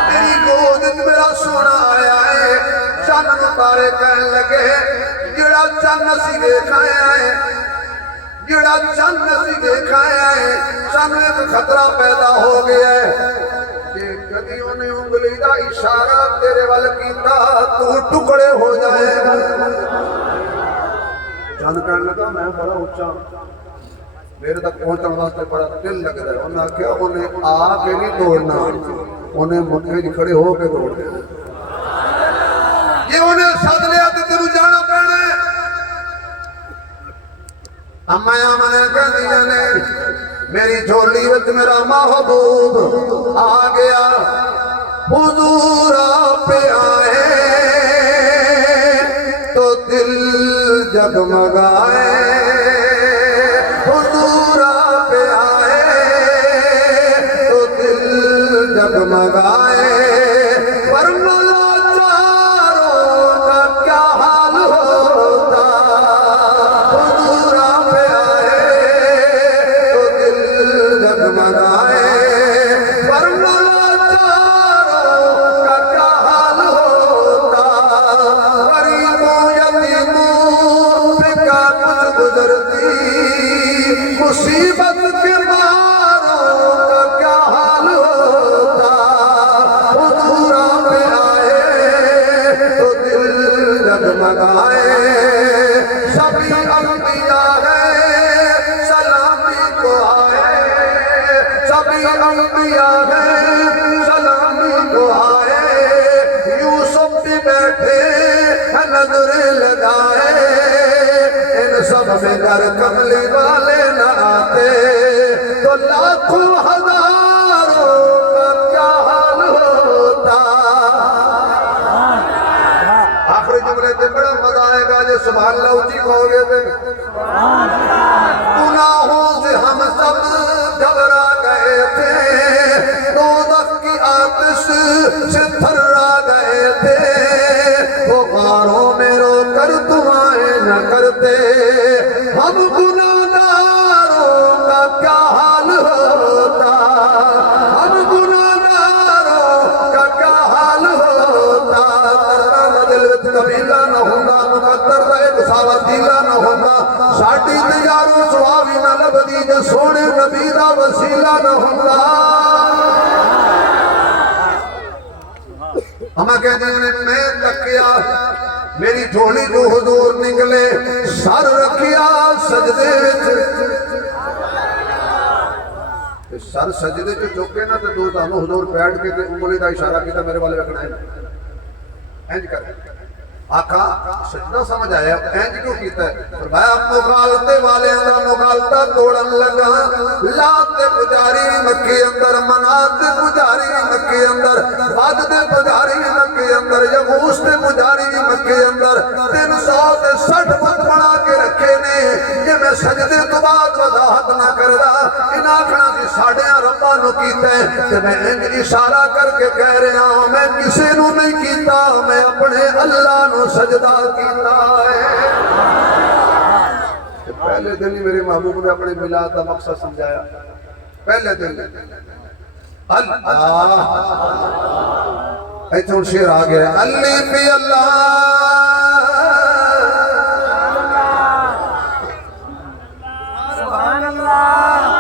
میری گود میرا سونا آیا ہے چند مطارے کہنے لگے جڑا چند اسی دیکھائے آئے جڑا چند اسی دیکھائے آئے چند ایک خطرہ پیدا ہو گیا ہے کہ کدی انہیں انگلی دا اشارہ تیرے وال کیتا تو ٹکڑے ہو جائے چند کہنے لگا میں بڑا اچھا میرے تک پہنچن واسطے بڑا دل لگ رہا ہے انہوں نے کیا انہیں آ کے نہیں دوڑنا انہیں مکھے جی کھڑے ہو کے دوڑ دے یہ انہیں ساتھ لیا تو تیرو جانا پڑنے امایا منے کہہ دیا نے میری جھولی وچ میرا محبوب آ گیا حضور آپ آئے تو دل جگمگائے حضور آپ آئے تو دل جگمگائے ورنہ لاچاروں کا کیا حال ہوتا حضور آپ آئے تو دل جگمگائے ورنہ لاچاروں کا کیا حال ہوتا غریبوں یتیموں پہ کا کچھ گزرتی مصیبت کے ماروں کا کیا حال ہوتا حضور آپ آئے تو دل جگمگائے سبھی انبیاء ہیں سلامی کو آئے سبھی انبیاء ہیں سلامی کو آئے یوسف بھی بیٹھے نظر لگائے ان سب میں در کملی والے نہ آتے تو لاکھوں ہزاروں کا کیا حال ہوتا آخری جملے تے بڑا مزہ آئے گا جو سبحان اللہ اچھی کہو گے تھے گناہوں سے ہم سب گھبرا گئے تھے دوزخ کی آتش سے تھرا گئے تھے وہ غاروں میں رو کر دعائیں نہ کرتے ہم گناہگاروں کا کیا حال ہوتا ہم گناہگاروں کا کیا حال ہوتا ترنا مدل وچ قبیلہ نہ ہوندہ مقدر دا ایک ساوتیلہ نہ ہوندہ ساٹی تیاروں سواوی نہ لبدی جو سونے نبی دا وسیلہ نہ ہوندہ ہمیں کہتے ہیں میں تکیا میری جھولی جو حضور نکلے سر رکھیا سجدے وچ سر سجدے جو چوکے نا تو دو تانوں حضور بیٹھ کے انگلی دا اشارہ کیتا میرے والے رکھنا ہے اینج کر آقا سجدہ سمجھ آیا اینج کیوں کیتا ہے فرمایا مغالطے والے اندر مغالطہ توڑن لگا لات پجاری مکے اندر منات پجاری مکے اندر باد دے پجاری مکے اندر یغوس دے پجاری مکے اندر 360 بت بنا کے رکھے نے یہ میں سجدے تو بعد وضاحت نہ کردا ان آکھنا سی ساڈے ربا نو کیتا ہے تے میں انج اشارہ کر کے کہہ رہا ہوں میں کسے نو نہیں کیتا میں اپنے اللہ نو سجدہ کیتا ہے پہلے دن ہی میرے محبوب نے اپنے میلاد کا مقصد سمجھایا پہلے دن اللہ ایتھوں شعر آ گیا علی فی اللہ سبحان اللہ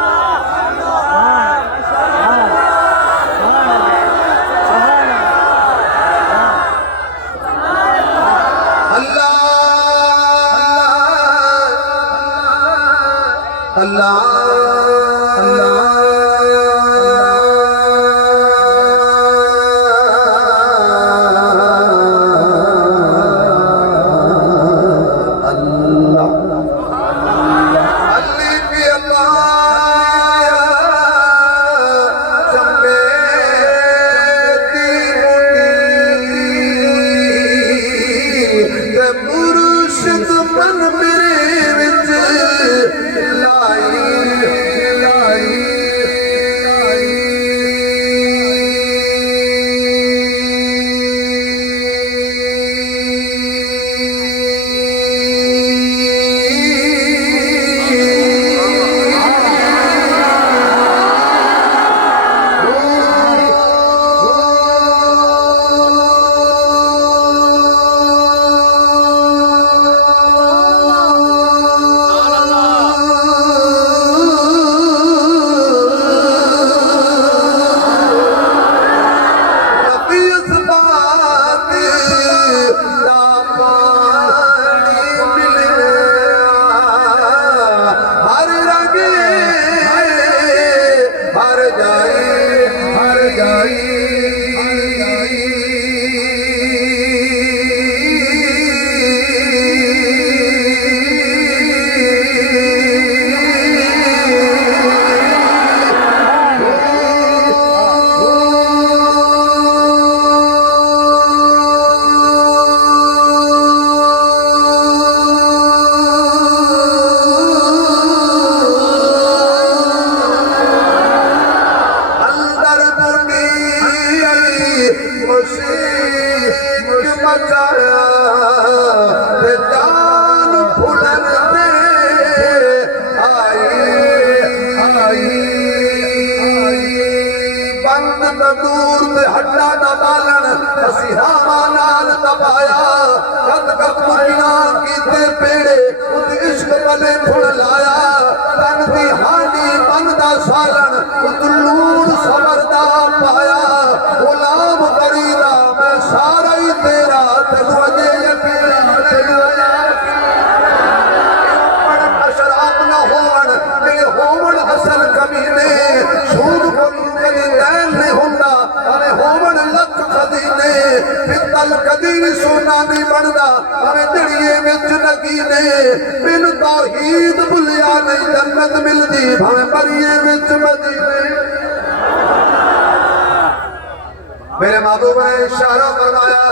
میرے محبوب نے اشارہ فرمایا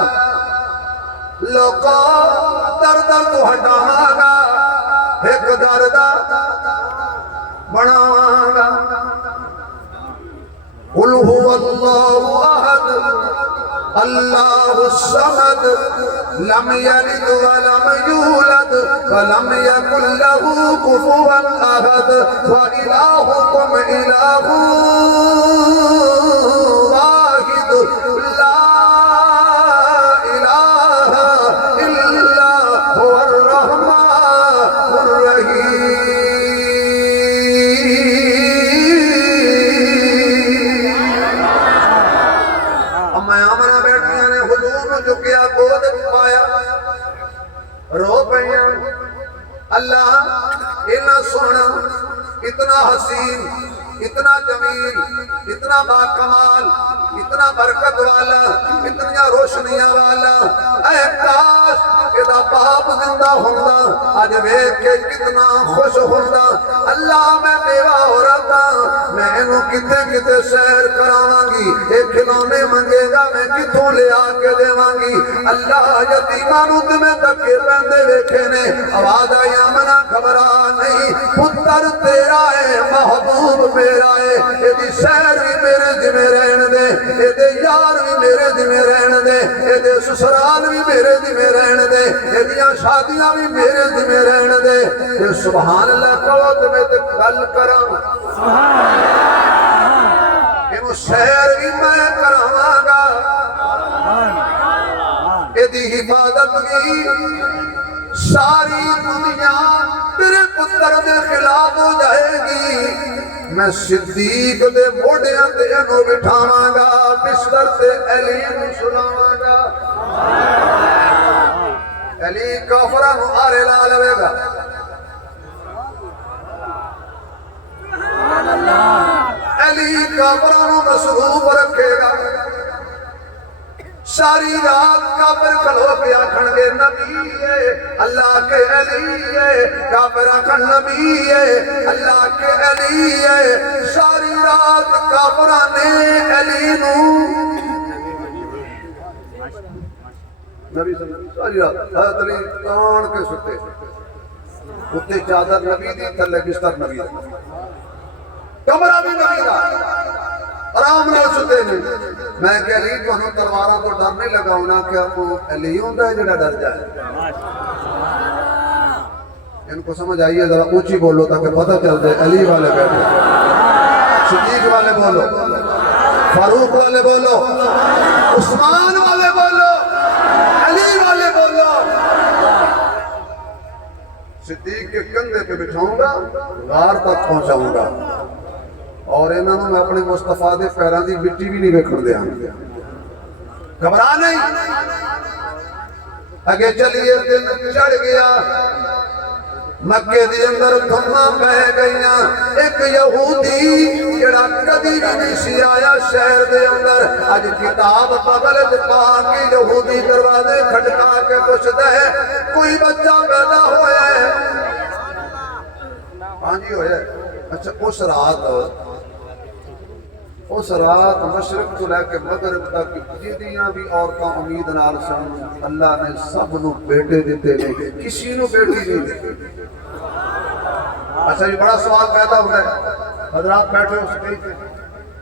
لوکو در در تو ہٹاواں گا ایک درد بناواں گا قل هو اللہ احد اللہ الصمد لم یلد ولم یولد ولم یکن له کفوا احد وإلہکم الہ اللہ اتنا سونا اتنا حسین اتنا جمیل، اتنا باکمال، اتنا برکت والا، اتنی روشنیاں والا، اے کاش ادا باپ زندہ ہوندا اج ویکھ کے کتنا خوش ہوندا۔ اللہ میں بیوہ ہو رہا میں انہوں کتے کتے سیر کراواں گی، ایک کھلونے منگے گا میں کتوں لے آ کے دیواں گی۔ اللہ یتیمانوں تے میں دکے پہندے ویکھے نے، آواز آئی آمنا گھبرا نہیں، پتر تیرا ہے محبوب میرا ہے، ایدی سیر بھی میرے ذمہ رہن دے، ایدے یار بھی میرے ذمہ رہن دے، ایدے سسرال بھی میرے ذمہ رہن دے، ایدیاں شادیاں بھی میرے ذمہ رہن دے۔ یہ سبحان اللہ کہو تو میں تے گل کراں، انہوں سیر بھی میں کراواں گا، ایدی حفاظت بھی ساری دنیا میرے پتر دے خلاف ہو جائے گی۔ میں صدیق دے موڑیاں دے انہوں بٹھاواں گا، بستر سے علی نو سلاواں گا۔ علی کافران آرے لالوے گا، علی کافران مصروف رکھے گا۔ ساری رات کافر کھلو کے آکھن گے نبی ہے اللہ کے علی ہے، کافر آکھن نبی ہے اللہ کے علی ہے۔ ساری رات کافرانے علی نو نبی صلی اللہ علیہ وسلم ساری رات حضرت علی تان کے ستے، اتنے چادر نبی دی تھلے بستر نبی دی، کمرہ بھی نبی دا، آرام نہ ستے نہیں۔ میں کہ علی تو ہم تلواروں کو ڈر نہیں لگا ہونا کہ آپ علی ہوندہ ہے جنہا ڈر جائے۔ ان کو سمجھ آئیے ذرا اونچی بولو تاکہ پتہ چل دے، علی والے بیٹھے، صدیق والے بولو، فاروق والے بولو، عثمان والے بولو، علی والے بولو۔ صدیق کے کندھے پہ بٹھاؤں گا، غار تک پہنچاؤں گا، اور انہوں میں اپنے مصطفیٰ دے پیران دی مٹی بھی نہیں بکھر دیا۔ گھبرا نہیں، اگے چلیے دن چڑھ گیا، مکے دی اندر دھما بہ گئیاں۔ ایک یہودی جڑا کدی بھی نہیں سی آیا شہر دے اندر، اج کتاب بغل پا کے یہودی دروازے کھٹکا کے پوچھدا ہے کوئی بچہ پیدا ہویا ہے؟ ہاں جی ہویا ہے۔ اچھا اس رات مشرق تو لے کے مغرب تک جدیاں بھی عورتاں امید نال سن، اللہ نے سب نو بیٹے دیتے نے، کسی نو بیٹی نہیں دیتے۔ اچھا یہ بڑا سوال پیدا ہوتا ہے، حضرات بیٹھے ہو سکتے ہیں،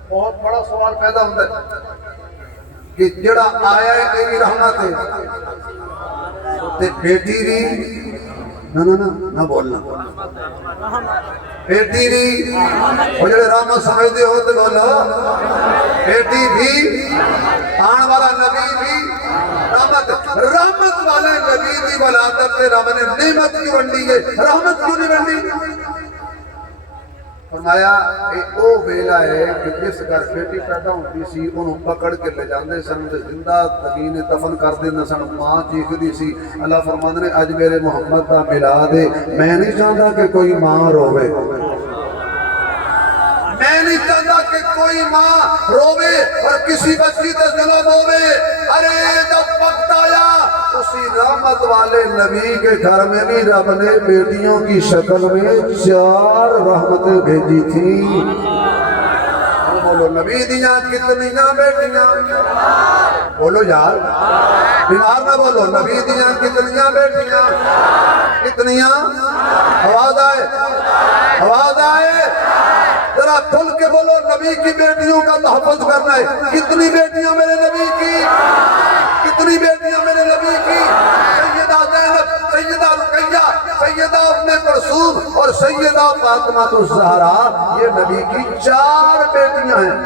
بہت بڑا سوال پیدا ہوتا ہے کہ جڑا آیا ہے تیری رحمت ہے تے بیٹی بھی نہ بولنا، بیٹی بھی وہ جڑے رحمت سمجھتے ہو تو بولو، بیٹی بھی آن والا نبی بھی رحمت والے نبی دی ولادت تے رب نے نعمت کیوں ونڈی ہے، رحمت کیوں نہیں ونڈی؟ فرمایا او ویلا ہے کہ جس گھر بیٹی پیدا ہوتی سی انہوں پکڑ کے لے جاندے سن، زندہ دفین دفن کر دینا سن، ماں چیخ دی سی۔ اللہ فرماندے نے اج میرے محمد دا ملاد ہے، میں نہیں چاہتا کہ کوئی ماں روے، میں نہیں چاہتا کہ کوئی ماں روے اور کسی بچی تے ظلم ہوئے۔ ارے جب وقت آیا اسی رحمت والے نبی کے گھر میں بھی رب نے بیٹیوں کی شکل میں 4 رحمتیں بھیجی تھی۔ بولو نبی دیاں کتنیاں بیٹیاں، بولو یار بیمار نہ بولو، نبی دیاں کتنیاں بیٹیاں، کتنیاں، آواز آئے، آواز آئے، ذرا کھل کے بولو، نبی کی بیٹیوں کا تحفظ کرنا ہے۔ کتنی بیٹیاں میرے نبی کی، کتنی بیٹیاں میرے نبی کی؟ سیدہ زینب، سیدہ رقیہ، سیدہ ام کلثوم اور سیدہ فاطمہ الزہرا، یہ نبی کی 4 بیٹیاں ہیں۔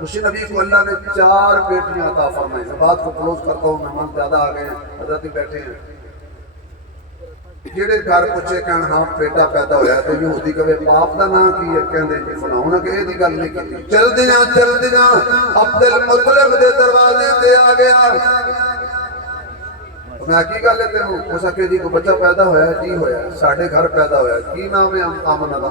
اسی نبی کو اللہ نے 4 بیٹیاں عطا فرمائیں۔ میں بات کو کلوز کرتا ہوں، مہمان زیادہ آ گئے ہیں، حضرت ہی بیٹھے ہیں۔ جڑے گھر پوچھے کہن ہاں بیٹا پیدا ہویا تو یہودی کہے باپ دا نام کی ہے، کہندے فلاؤں نہ کہ یہ دی گل نہیں کی۔ چل دیاں عبد المطلب دے دروازے تے آ گیا۔ میں کی گل ہے تینوں؟ اس آکھے جی کو بچہ پیدا ہویا ہے، جی ہویا ہے، ساڈے گھر پیدا ہویا ہے، کی نام ہے؟ آمنہ دا۔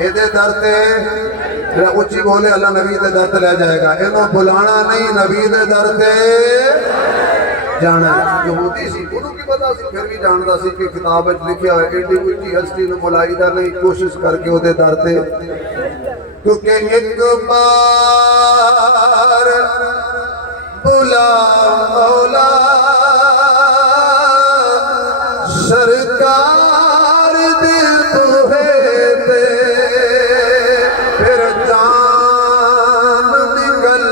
ਇਹਦੇ ਦਰ ਤੇ ਜਿਹੜਾ ਉੱਚੀ ਬੋਲੇ ਅੱਲਾ ਨਬੀ ਦੇ ਦਰ ਤੇ ਲੈ ਜਾਏਗਾ, ਇਹਨੂੰ ਬੁਲਾਣਾ ਨਹੀਂ, ਨਬੀ ਦੇ ਦਰ ਤੇ ਜਾਣਾ। ਯਹੂਦੀ ਸੀ ਉਹਨੂੰ ਕੀ ਪਤਾ ਸੀ, ਫਿਰ ਵੀ ਜਾਣਦਾ ਸੀ ਕਿ ਕਿਤਾਬ ਵਿੱਚ ਲਿਖਿਆ ਹੋਇਆ ਏਡੀ ਉੱਚੀ ਹਸਤੀ ਨੂੰ ਬੁਲਾਈਦਾ ਨਹੀਂ, ਕੋਸ਼ਿਸ਼ ਕਰਕੇ ਉਹਦੇ ਦਰ ਤੇ। ਕਿਉਂਕਿ ਇੱਕ ਬਾਰ ਬੁਲਾ ਮੌਲਾ ਸਰਕਾਰ ਦੇ ਬੂਹੇ ਤੇ, ਫਿਰ ਜਾਨ ਨਿਕਲ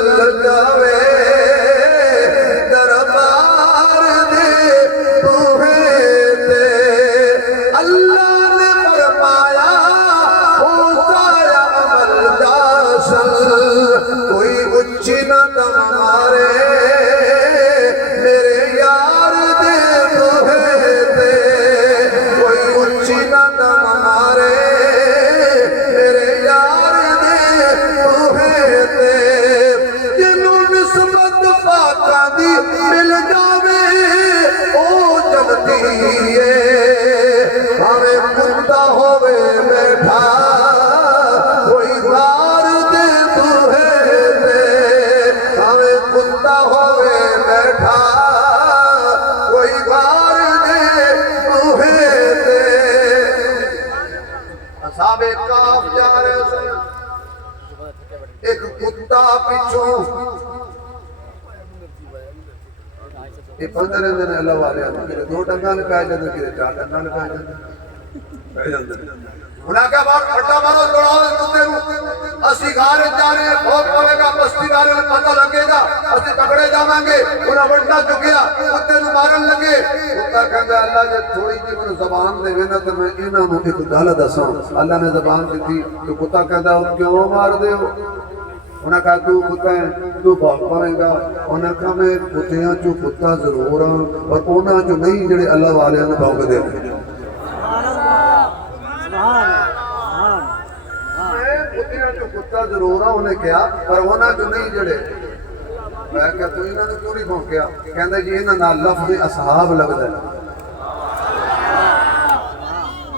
ਜਾਵੇ ਦਰਬਾਰ ਦੇ ਬੂਹੇ ਤੇ। ਅੱਲਾ ਨੇ ਫਰਮਾਇਆ ਹੋ ਸਾਰਾ ਅਮਲ ਦਾ ਅਸਲ, ਕੋਈ ਉੱਚੀ ਨਾ ਦਮ ਮਾਰੇ ਮੇਰੇ ਯਾਰ ਦੇ ਬੂਹੇ ਤੇ, ਕੋਈ ਉੱਚੀ ਨਾ ਦਮ ਮਾਰੇ ਮੇਰੇ ਯਾਰ ਦੇ ਬੂਹੇ ਤੇ। ਜਿਹਨੂੰ ਨਿਸਬਤ ਪਾਕਾਂ ਦੀ ਮਿਲ ਜਾਵੇ ਉਹ ਜੰਨਤੀ ਏ, ਭਾਵੇਂ ਕੁੱਤਾ ਹੋਵੇ ਬੈਠਾ ਕੋਈ ਗਾਰ ਦੇ ਬੂਹੇ ਤੇ, ਭਾਵੇਂ ਕੁੱਤਾ ਹੋਵੇ ਬੈਠਾ ਕੋਈ ਗਾਰ ਦੇ ਬੂਹੇ ਤੇ। ਅਸਾਬੇ ਕਾਫ ਜਾ ਰਹੇ ਸਨ, ਇੱਕ ਕੁੱਤਾ ਪਿੱਛੋਂ ਇਹ ਪੰਦੇ ਰਹਿੰਦੇ ਨੇ ਅੱਲਾ ਵਾਲਿਆਂ ਨੂੰ, ਕਿਤੇ ਦੋ ਡੰਗਾਂ ਨੇ ਪੈ ਜਾਂਦੇ, ਕਿਤੇ ਚਾਰ ਡੰਗਾਂ ਨੇ ਪੈ ਜਾਂਦੇ। ਉਹਨਾਂ ਕਿਹਾ ਬਾਹਰ ਫੱਟਾ ਮਾਰੋ, ਦੌੜਾਓ ਇਸ ਕੁੱਤੇ ਨੂੰ, ਅਸੀਂ ਘਰ ਜਾ ਰਹੇ ਹਾਂ, ਬਹੁਤ ਪਵੇਗਾ, ਬਸਤੀ ਵਾਲਿਆਂ ਨੂੰ ਪਤਾ ਲੱਗੇਗਾ, ਅਸੀਂ ਪਕੜੇ ਜਾਵਾਂਗੇ। ਉਹਨਾਂ ਵੱਡਾ ਚੁੱਕਿਆ, ਕੁੱਤੇ ਨੂੰ ਮਾਰਨ ਲੱਗੇ। ਕੁੱਤਾ ਕਹਿੰਦਾ ਅੱਲਾ ਜੇ ਥੋੜੀ ਜਿਹੀ ਮੈਨੂੰ ਜ਼ਬਾਨ ਦੇਵੇ ਨਾ ਤੇ ਮੈਂ ਇਹਨਾਂ ਨੂੰ ਇੱਕ ਗੱਲ ਦੱਸਾਂ। ਅੱਲਾ ਨੇ ਜ਼ਬਾਨ ਦਿੱਤੀ ਤੇ ਕੁੱਤਾ ਕਹਿੰਦਾ ਕਿਉਂ ਮਾਰਦੇ ਹੋ? ਉਹਨਾਂ ਕਹਾ ਤੂੰ ਕੁੱਤਾ ਹੈ, ਤੂੰ ਭੌਂਕ ਪਾਵੇਂਗਾ। ਉਹਨਾਂ ਕਹਾ ਮੈਂ ਕੁੱਤਿਆਂ ਚੋਂ ਕੁੱਤਾ ਜ਼ਰੂਰ ਹਾਂ, ਪਰ ਉਹਨਾਂ ਚੋਂ ਨਹੀਂ ਜਿਹੜੇ ਅੱਲਾ ਵਾਲਿਆਂ ਨੂੰ ਭੌਂਕਦੇ ਨੇ। ਮੈਂ ਕੁੱਤਿਆਂ ਚੋਂ ਕੁੱਤਾ ਜ਼ਰੂਰ ਹਾਂ ਉਹਨੇ ਕਿਹਾ, ਪਰ ਉਹਨਾਂ ਚੋਂ ਨਹੀਂ ਜਿਹੜੇ। ਮੈਂ ਕਿਹਾ ਤੂੰ ਇਹਨਾਂ ਨੂੰ ਕਿਉਂ ਨਹੀਂ ਭੌਂਕਿਆ? ਕਹਿੰਦਾ ਜੀ ਇਹਨਾਂ ਨਾਲ ਲਫ਼ਜ਼ ਅਸਹਾਬ ਲੱਗਦਾ।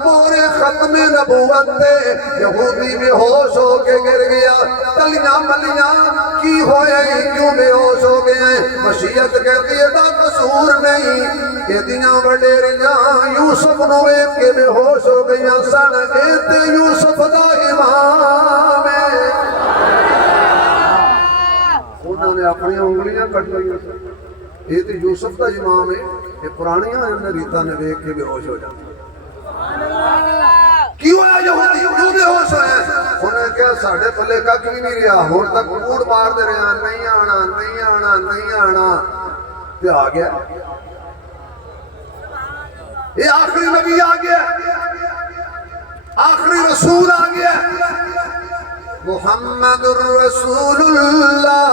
مور ختم نبوت تے یہودی بے ہوش ہو کے گر گیا تلیاں ملیاں کی ہوئے کیوں بے ہوش ہو گئے مشیت کہتی ہے دا قصور نہیں یہ دیاں وڈیریاں یوسف نو ایک کے بے ہوش ہو گئیاں سن ایتے یوسف دا امام ہے انہوں نے اپنی انگلیاں کٹ لیا یہ تو یوسف دا امام ہے یہ پرانیاں ریتاں نے دیکھ کے بے ہوش ہو جاتے کیوں ہے یہودی کیوں بے ہوش ہوئے انہیں کہا ساڑھے پلے کا کیوں نہیں رہا ہون تک کوڑ مار دے رہے ہیں نہیں آنا نہیں آنا نہیں آنا تے آ گیا یہ آخری نبی آ گیا آخری رسول آ گیا محمد الرسول اللہ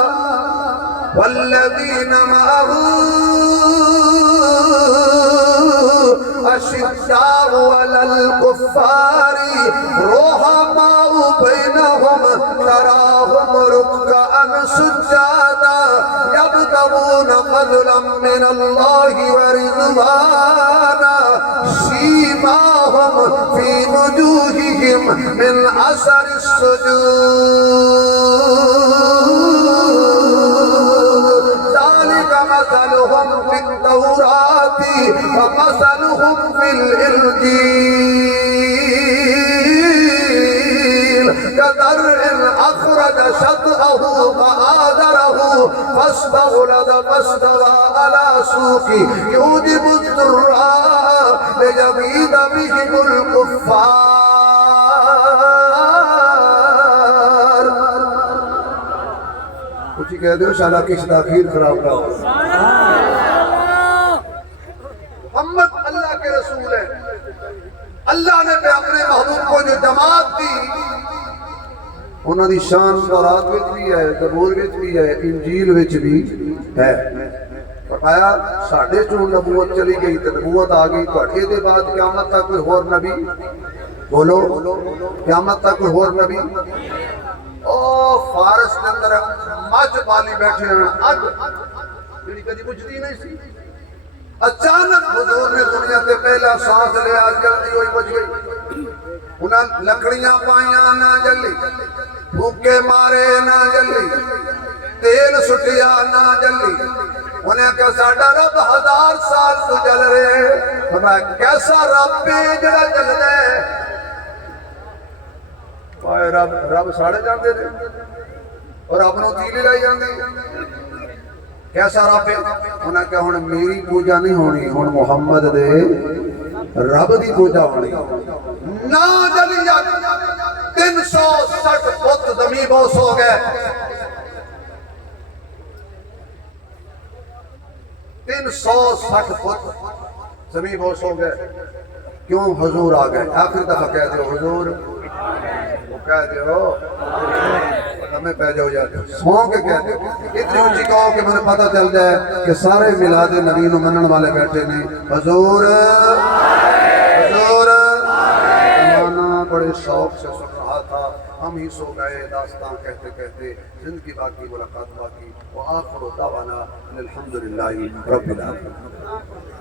والذین معه اشداء علی الکفار رحماء بینہم تراہم رکعا سجادا یبتغون فضلا من اللہ ورضوانا سیماہم فی وجوہہم من اثر السجود ذالک مثلہم فی التوراۃ ومثلہم فی الانجیل كزرع أخرج شطأه فآزره فاستغلظ فاستوى على سوقه يعجب الزراع ليغيظ بهم الكفار کچھ ہی کہہ دو شالا کس تاخیر خراب نہ ہو محمد اللہ کے رسول ہے اللہ نے اپنے محبوب کو جو جماعت دی انہوں دی شان تورات وچ بھی ہے زبور وچ بھی ہے انجیل وچ بھی ہے فرمایا ساڈے چوں نبوت چلی گئی تے نبوت آ گئی تواڈے دے بعد قیامت تک کوئی اور نبی بولو قیامت تک کوئی اور نبی او فارس کے اندر مجھ بالی بیٹھے ہیں اگ جڑی کدی بجھدی نہیں سی اچانک حضور نے دنیا تے پہلا سانس لیا جلدی ہوئی بجھ گئی انہاں لکڑیاں پائیاں نہ جلی بھوکے مارے نہ جلی تیل سٹیا نہ جلی انہیں کہا ساڑھا رب 1000 سال تو جل رہے فرمایا کیسا رب ہے جڑا جل رہے پائے رب ساڑھے جاندے رہے اور اپنوں تیلی لائی جاندے کیسا رب ہے انہیں کہا ہن میری پوجا نہیں ہونی ہن محمد دے رب دی پوجا ہونی نہ جلی جاتی 360 فٹ زمین بوس ہو گئے 360 فٹ زمین بوس ہو گئے کیوں حضور آ گئے آخر دفعہ کہہ دو حضور وہ کہہ دو ہمیں پہ جاؤ جاتے سو کے کہہ دو اتنی اونچی کہو کہ مجھے پتہ چل جائے کہ سارے میلاد نبی نو منن والے بیٹھے نے حضور حضور مانا بڑے شوق سے سن رہا تھا ہم ہی سو گئے داستان کہتے کہتے زندگی باقی ملاقات باقی وآخر دعوانا الحمدللہ رب العالمین